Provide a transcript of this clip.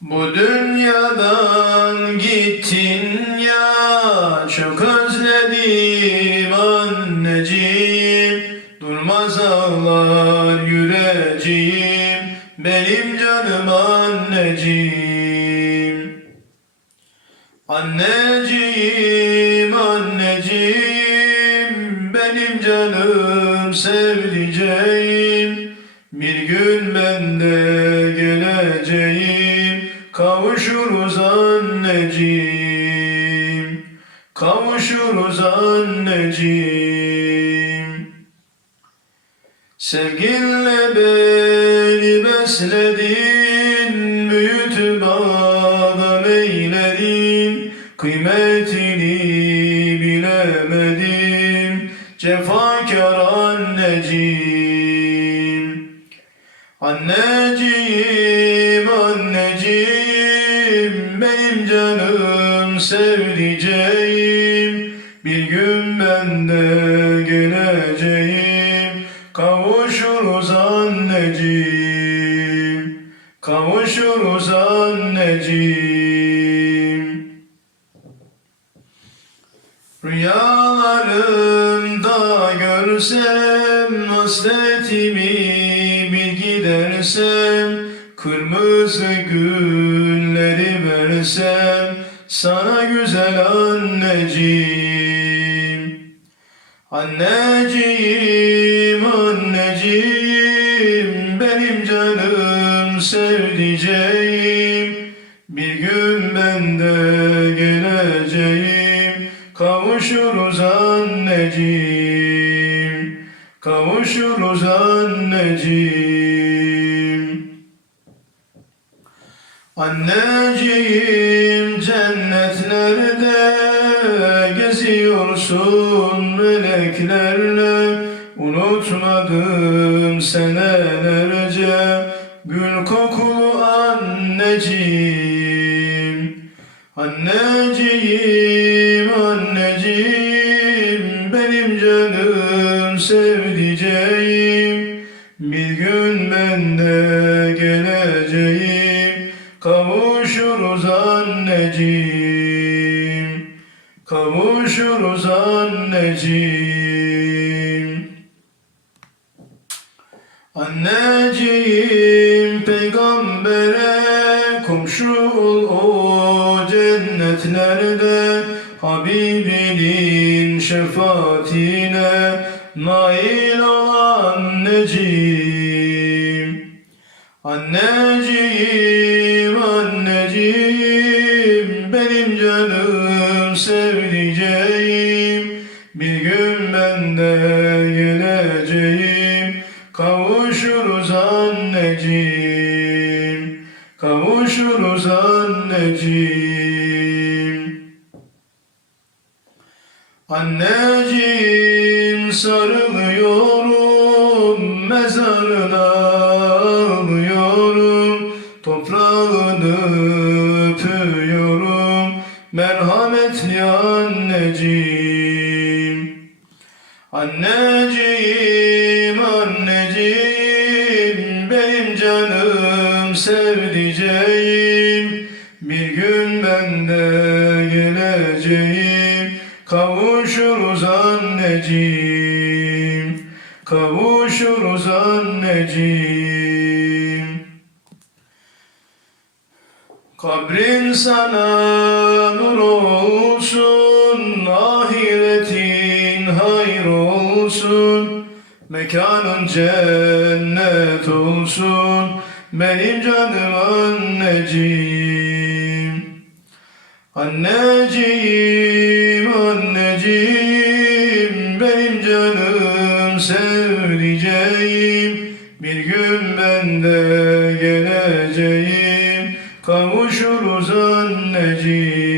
Bu dünyadan gittin ya Çok özledim anneciğim. Durmaz ağlar yüreğim Benim canım anneciğim. Anneciğim, anneciğim, benim canım sevdiceğim. Bir gün ben de geleceğim, kavuşuruz anneciğim. Kavuşuruz anneciğim. Sevginle beni besledin, büyütüp adam eyledin, kıymetini bilemedim, cefakar anneciğim. Anneciğim, anneciğim, benim canım sevdiceğim, bir gün ben de geleceğim, kavuşuruz anneciğim, kavuşuruz anneciğim. Rüyalarımda görsem hasretimi bir gidersem Kırmızı gülleri versem sana güzel anneciğim. Anneciğim, anneciğim, benim canım sevdiceğim. Bir gün ben de geleceğim, kavuşuruz anneciğim Kavuşuruz anneciğim Anneciğim cennetlerde geziyorsun meleklerle. Unutmadım senelerce gül kokulu anneciğim. Anneciğim, anneciğim, benim canım sevdiceğim. Bir gün ben de geleceğim, kavuşuruz anneciğim. Kavuşuruz anneciğim. Anneciğim peygambere komşu ol o cennetlerde Habibinin şefaatine nail ol anneciğim. Anneciğim, sevdiceğim Bir gün ben de geleceğim, kavuşuruz anneciğim Kavuşuruz anneciğim. Anneciğim sarılıyorum mezarına Anneciğim anneciğim benim canım sevdiceğim. Bir gün ben de geleceğim. Kavuşuruz anneciğim kavuşuruz anneciğim. Kabrin sana nur olsun, olsun, mekanın cennet olsun, benim canım anneciğim. Anneciğim, anneciğim, benim canım sevdiceğim, bir gün ben de geleceğim, kavuşuruz anneciğim,